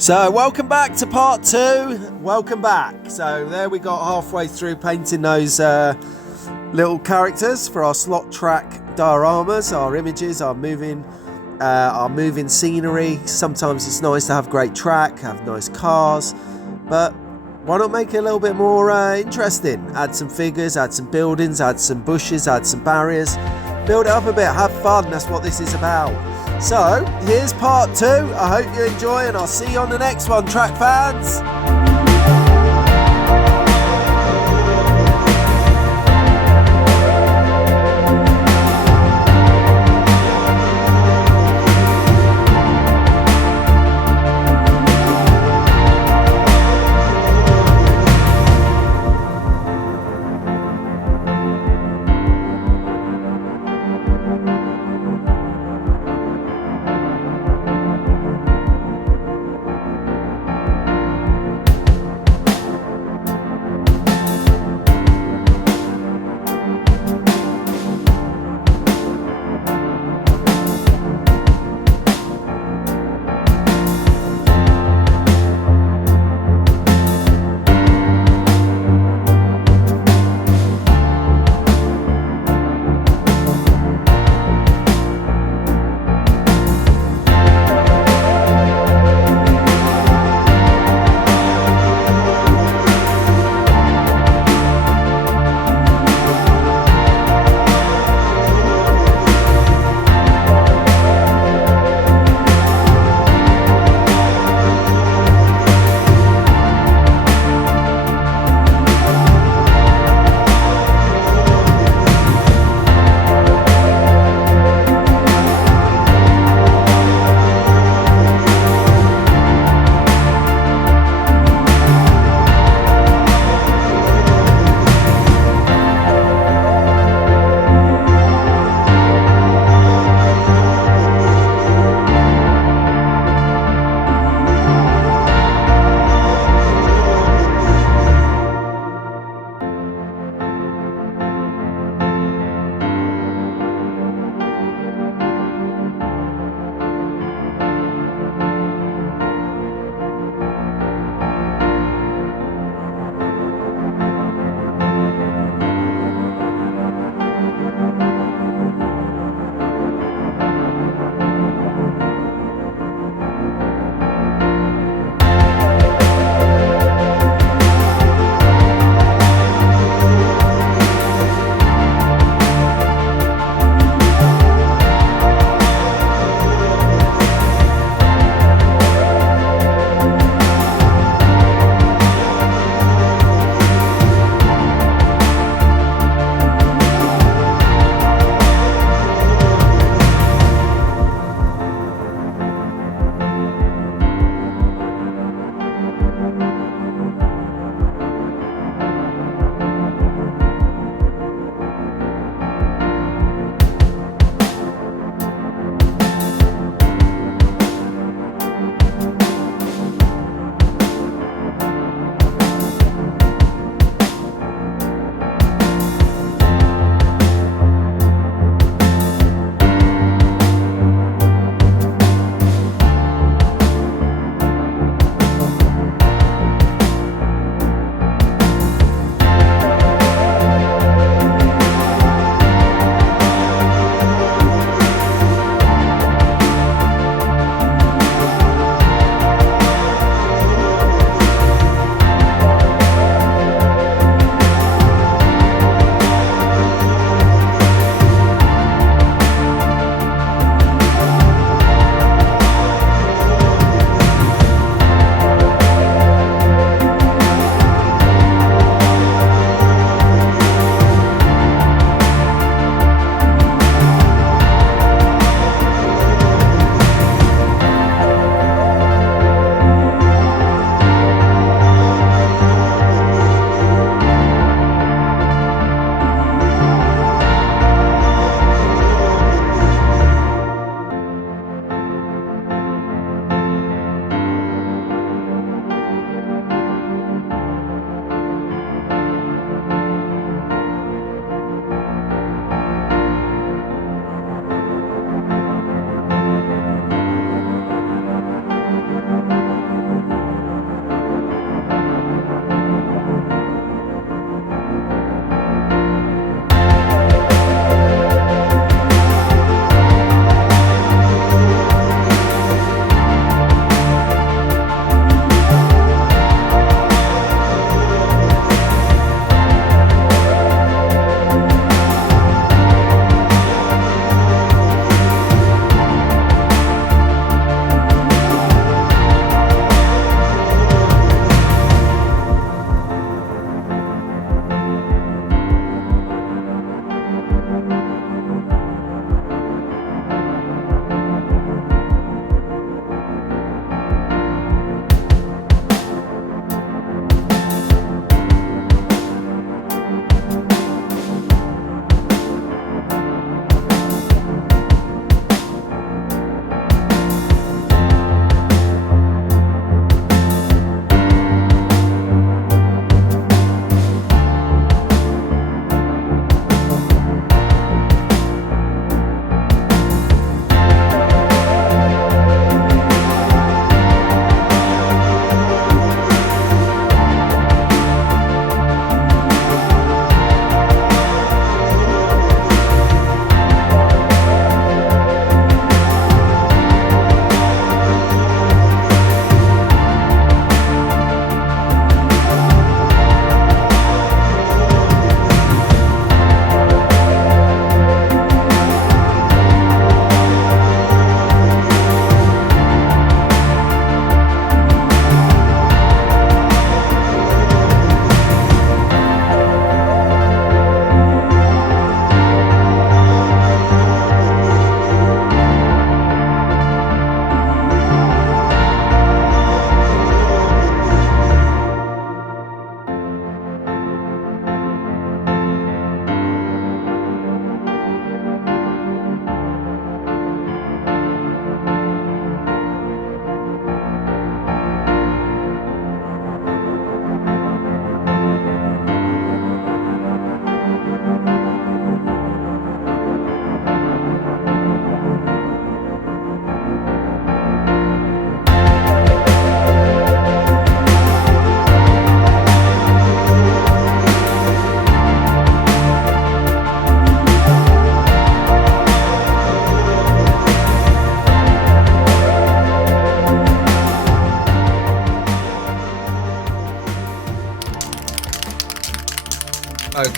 So welcome back to part 2. Welcome back. So there we got halfway through painting those little characters for our slot track dioramas, our images, our moving scenery. Sometimes it's nice to have great track, have nice cars, but why not make it a little bit more interesting? Add some figures, add some buildings, add some bushes, add some barriers. Build it up a bit, have fun. That's what this is about. So here's part 2. I hope you enjoy, and I'll see you on the next one, track fans.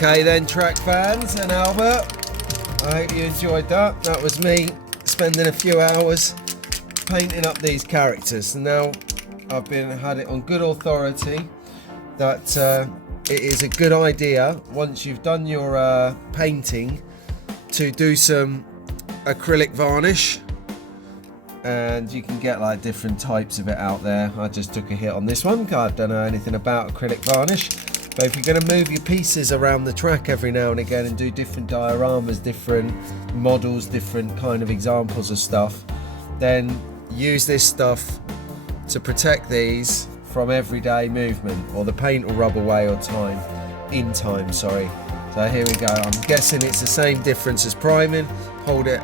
Okay then, track fans and Albert, I hope you enjoyed that. That was me spending a few hours painting up these characters. And now I've had it on good authority that it is a good idea, once you've done your painting, to do some acrylic varnish. And you can get like different types of it out there. I just took a hit on this one, I don't know anything about acrylic varnish. But if you're going to move your pieces around the track every now and again and do different dioramas, different models, different kind of examples of stuff, then use this stuff to protect these from everyday movement, or the paint will rub away or in time. So here we go. I'm guessing it's the same difference as priming. Hold it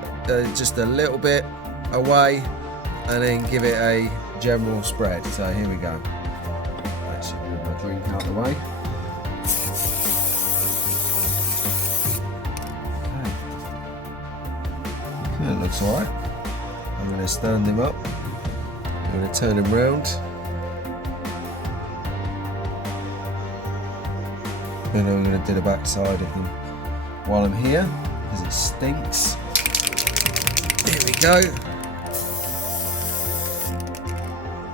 just a little bit away and then give it a general spread. So here we go. Actually put my drink out of the way. Okay, it looks alright. I'm going to stand him up. I'm going to turn him round. And I'm going to do the back side of him while I'm here, because it stinks. Here we go.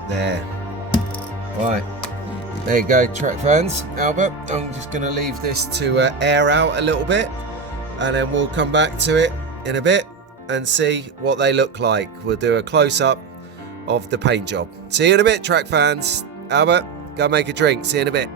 There. Right. There you go, track fans. Albert, I'm just going to leave this to air out a little bit, and then we'll come back to it in a bit and see what they look like. We'll do a close-up of the paint job. See you in a bit, track fans. Albert, go make a drink. See you in a bit.